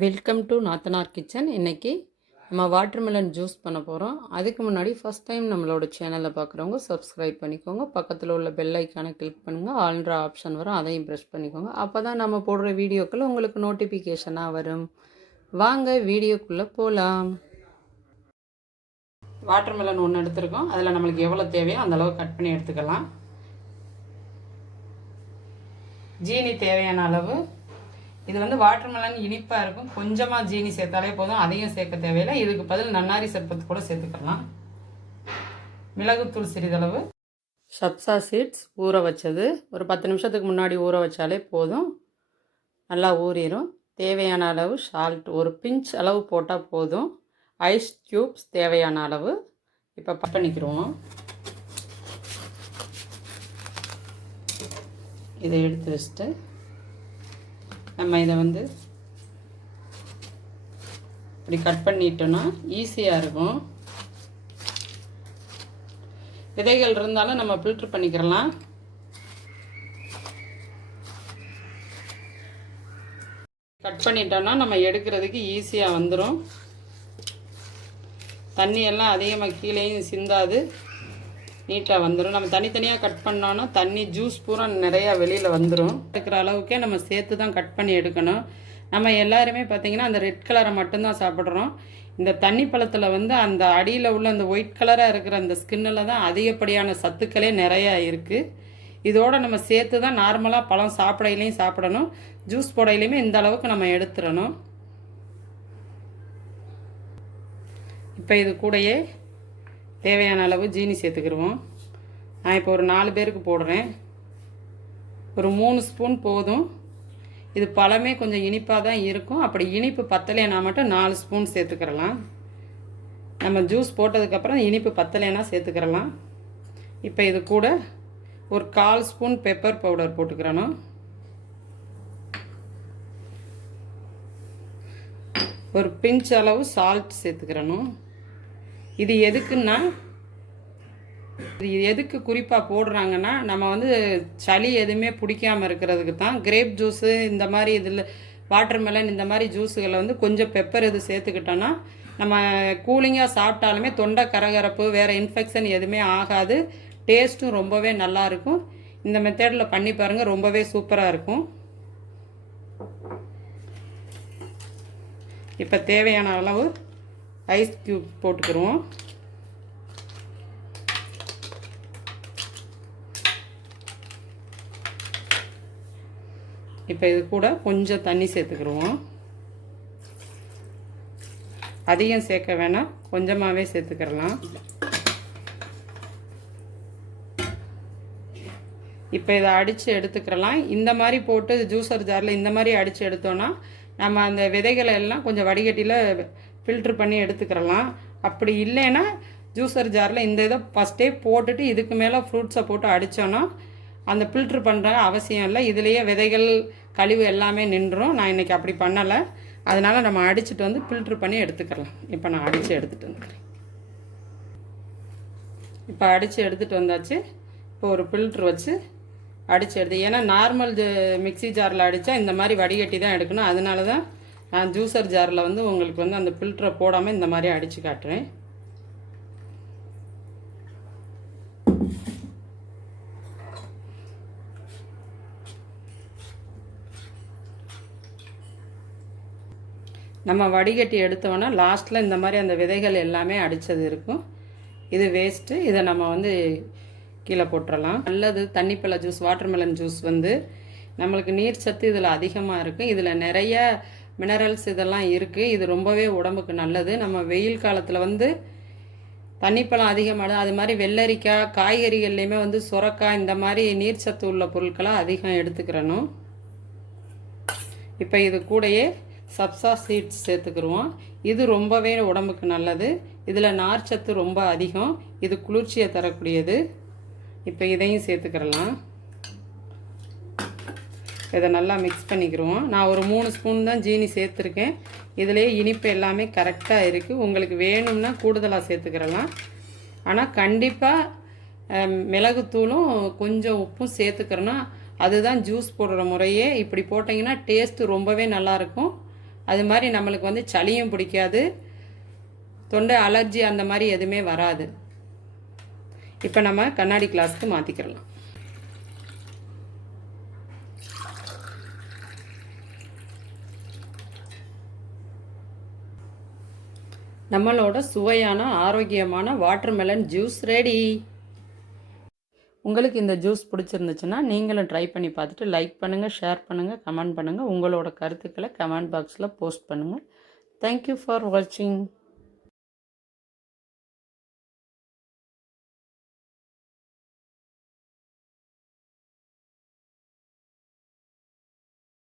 Welcome to நாத்தனார் kitchen. இன்றைக்கி நம்ம வாட்டர்மெலன் ஜூஸ் பண்ண போகிறோம். அதுக்கு முன்னாடி ஃபஸ்ட் டைம் நம்மளோட சேனலை பார்க்குறவங்க சப்ஸ்கிரைப் பண்ணிக்கோங்க. பக்கத்தில் உள்ள பெல் ஐக்கானை கிளிக் பண்ணுங்கள். ஆல்ன்ற ஆப்ஷன் வரும், அதையும் ப்ரெஸ் பண்ணிக்கோங்க. அப்போ தான் நம்ம போடுற வீடியோக்கள் உங்களுக்கு நோட்டிஃபிகேஷனாக வரும். வாங்க வீடியோக்குள்ளே போகலாம். வாட்டர்மெலன் ஒன்று எடுத்துருக்கோம். அதில் நம்மளுக்கு எவ்வளோ தேவையோ அந்தளவு கட் பண்ணி எடுத்துக்கலாம். ஜீனி தேவையான அளவு. இது வந்து வாட்டர்மெலன் இனிப்பாக இருக்கும். கொஞ்சமாக ஜீனி சேர்த்தாலே போதும், அதிகம் சேர்க்க தேவையில்லை. இதுக்கு பதில் நன்னாரி சர்பத்து கூட சேர்த்துக்கலாம். மிளகுத்தூள் சிறிதளவு. சப்சா சீட்ஸ் ஊற வச்சது ஒரு 10 நிமிஷத்துக்கு முன்னாடி ஊற வச்சாலே போதும், நல்லா ஊறிடும். தேவையான அளவு சால்ட், ஒரு பிஞ்ச் அளவு போட்டால் போதும். ஐஸ் க்யூப்ஸ் தேவையான அளவு. இப்போ பண்ணிக்கிறோம். இதை எடுத்து வச்சுட்டு நம்ம இதை வந்து இப்படி கட் பண்ணிட்டோன்னா ஈஸியாக இருக்கும். விதைகள் இருந்தாலும் நம்ம ஃபில்ட்ரு பண்ணிக்கிறலாம். கட் பண்ணிட்டோன்னா நம்ம எடுக்கிறதுக்கு ஈஸியாக வந்துடும். தண்ணியெல்லாம் அதிகமாக கீழேயும் சிந்தாது, நீட்டாக வந்துடும். நம்ம தனித்தனியாக கட் பண்ணோன்னா தண்ணி ஜூஸ் பூரா நிறையா வெளியில் வந்துடும். இருக்கிற அளவுக்கே நம்ம சேர்த்து தான் கட் பண்ணி எடுக்கணும். நம்ம எல்லாருமே பார்த்திங்கன்னா அந்த ரெட் கலரை மட்டும்தான் சாப்பிட்றோம். இந்த தண்ணி பழத்தில் வந்து அந்த அடியில் உள்ள அந்த ஒயிட் கலராக இருக்கிற அந்த ஸ்கின்னில் தான் அதிகப்படியான சத்துக்களே நிறையா இருக்குது. இதோடு நம்ம சேர்த்து தான் நார்மலாக பழம் சாப்பிடையிலையும் சாப்பிடணும், ஜூஸ் போடையிலையுமே இந்த அளவுக்கு நம்ம எடுத்துடணும். இப்போ இது கூடயே தேவையான அளவு ஜீனி சேர்த்துக்கிடுவோம். நான் இப்போ ஒரு 4 பேருக்கு போடுறேன். ஒரு 3 ஸ்பூன் போதும். இது பழமே கொஞ்சம் இனிப்பாக தான் இருக்கும். அப்படி இனிப்பு பத்தலைன்னா மட்டும் 4 ஸ்பூன் சேர்த்துக்கிறலாம். நம்ம ஜூஸ் போட்டதுக்கப்புறம் இனிப்பு பத்தலைன்னா சேர்த்துக்கிறலாம். இப்போ இது கூட ஒரு 1/4 ஸ்பூன் பெப்பர் பவுடர் போட்டுக்கிறணும். ஒரு பிஞ்ச் அளவு சால்ட் சேர்த்துக்கிறணும். இது எதுக்குன்னா, இது எதுக்கு குறிப்பாக போடுறாங்கன்னா, நம்ம வந்து சளி எதுவுமே பிடிக்காமல் இருக்கிறதுக்கு தான். கிரேப் ஜூஸு இந்த மாதிரி இதில் வாட்டர்மெலன் இந்த மாதிரி ஜூஸுகளை வந்து கொஞ்சம் பெப்பர் இது சேர்த்துக்கிட்டோன்னா நம்ம கூலிங்காக சாப்பிட்டாலுமே தொண்டை கரகரப்பு, வேறு இன்ஃபெக்ஷன் எதுவுமே ஆகாது. டேஸ்ட்டும் ரொம்பவே நல்லாயிருக்கும். இந்த மெத்தடில் பண்ணி பாருங்கள், ரொம்பவே சூப்பராக இருக்கும். இப்போ தேவையான அளவு ஐஸ் க்யூப் போட்டுக்கிடுவோம். இப்போ இது கூட கொஞ்சம் தண்ணி சேர்த்துக்கிடுவோம். அதிகம் சேர்க்க வேணாம், கொஞ்சமாகவே சேர்த்துக்கிடலாம். இப்போ இதை அடித்து எடுத்துக்கிறலாம். இந்த மாதிரி போட்டு ஜூஸர் ஜாரில் இந்த மாதிரி அடித்து எடுத்தோன்னா நம்ம அந்த விதைகளை எல்லாம் கொஞ்சம் வடிகட்டியில் ஃபில்ட்ரு பண்ணி எடுத்துக்கிறலாம். அப்படி இல்லைன்னா ஜூஸர் ஜாரில் இந்த இதை ஃபஸ்ட்டே போட்டுட்டு இதுக்கு மேலே ஃப்ரூட்ஸை போட்டு அடித்தோன்னா அந்த ஃபில்ட்ரு பண்ணுற அவசியம் இல்லை. இதுலேயே விதைகள் கழிவு எல்லாமே நின்றும். நான் இன்றைக்கி அப்படி பண்ணலை, அதனால் நம்ம அடிச்சுட்டு வந்து ஃபில்ட்ரு பண்ணி எடுத்துக்கிறலாம். இப்போ நான் அடித்து எடுத்துகிட்டு வந்துக்கிறேன். இப்போ அடித்து எடுத்துகிட்டு வந்தாச்சு. இப்போ ஒரு ஃபில்ட்ரு வச்சு அடித்து எடுத்து, ஏன்னா நார்மல் மிக்சி ஜாரில் அடித்தா இந்த மாதிரி வடிகட்டி தான் எடுக்கணும். அதனால தான் நான் ஜூஸர் ஜாரில் வந்து உங்களுக்கு வந்து அந்த ஃபில்டரை போடாமல் இந்த மாதிரி அடித்து காட்டுறேன். நம்ம வடிகட்டி எடுத்தோன்னா லாஸ்ட்டில் இந்த மாதிரி அந்த விதைகள் எல்லாமே அடித்தது இருக்கும். இது வேஸ்ட்டு. இதை நம்ம வந்து கீழே போட்டுடலாம். நல்லது. தண்ணிப்பழ ஜூஸ், வாட்டர்மெலன் ஜூஸ் வந்து நம்மளுக்கு நீர் சத்து இதில் அதிகமாக இருக்குது. இதில் நிறைய மினரல்ஸ் இதெல்லாம் இருக்குது. இது ரொம்பவே உடம்புக்கு நல்லது. நம்ம வெயில் காலத்தில் வந்து தண்ணிப்பழம் அதிகமாக, அது மாதிரி வெள்ளரிக்காய், காய்கறிகள்லேயுமே வந்து சுரக்காய், இந்த மாதிரி நீர் சத்து உள்ள பொருட்களை அதிகம் எடுத்துக்கிறணும். இப்போ இது கூடயே சப்சா சீட்ஸ் சேர்த்துக்கிடுவோம். இது ரொம்பவே உடம்புக்கு நல்லது. இதில் நார்ச்சத்து ரொம்ப அதிகம். இது குளிர்ச்சியை தரக்கூடியது. இப்போ இதையும் சேர்த்துக்கிறலாம். இதை நல்லா மிக்ஸ் பண்ணிக்கிடுவோம். நான் ஒரு 3 ஸ்பூன் தான் ஜீனி சேர்த்துருக்கேன். இதிலே இனிப்பு எல்லாமே கரெக்டாக இருக்குது. உங்களுக்கு வேணும்னா கூடுதலாக சேர்த்துக்கிறலாம். ஆனால் கண்டிப்பாக மிளகுத்தூளும் கொஞ்சம் உப்பும் சேர்த்துக்கிறோன்னா அதுதான் ஜூஸ் போடுற முறையே. இப்படி போட்டிங்கன்னா டேஸ்ட்டு ரொம்பவே நல்லாயிருக்கும். அது மாதிரி நம்மளுக்கு வந்து சளியும் பிடிக்காது, தொண்டை அலர்ஜி அந்த மாதிரி எதுவுமே வராது. இப்போ நம்ம கண்ணாடி கிளாஸ்க்கு மாற்றிக்கிறலாம். நம்மளோட சுவையான ஆரோக்கியமான வாட்டர்மெலன் ஜூஸ் ரெடி. உங்களுக்கு இந்த ஜூஸ் பிடிச்சிருந்துச்சுன்னா நீங்களும் ட்ரை பண்ணி பார்த்துட்டு லைக் பண்ணுங்கள், ஷேர் பண்ணுங்கள், கமெண்ட் பண்ணுங்கள். உங்களோட கருத்துக்களை கமெண்ட் பாக்ஸில் போஸ்ட் பண்ணுங்கள். தேங்க்யூ ஃபார் வாட்சிங்.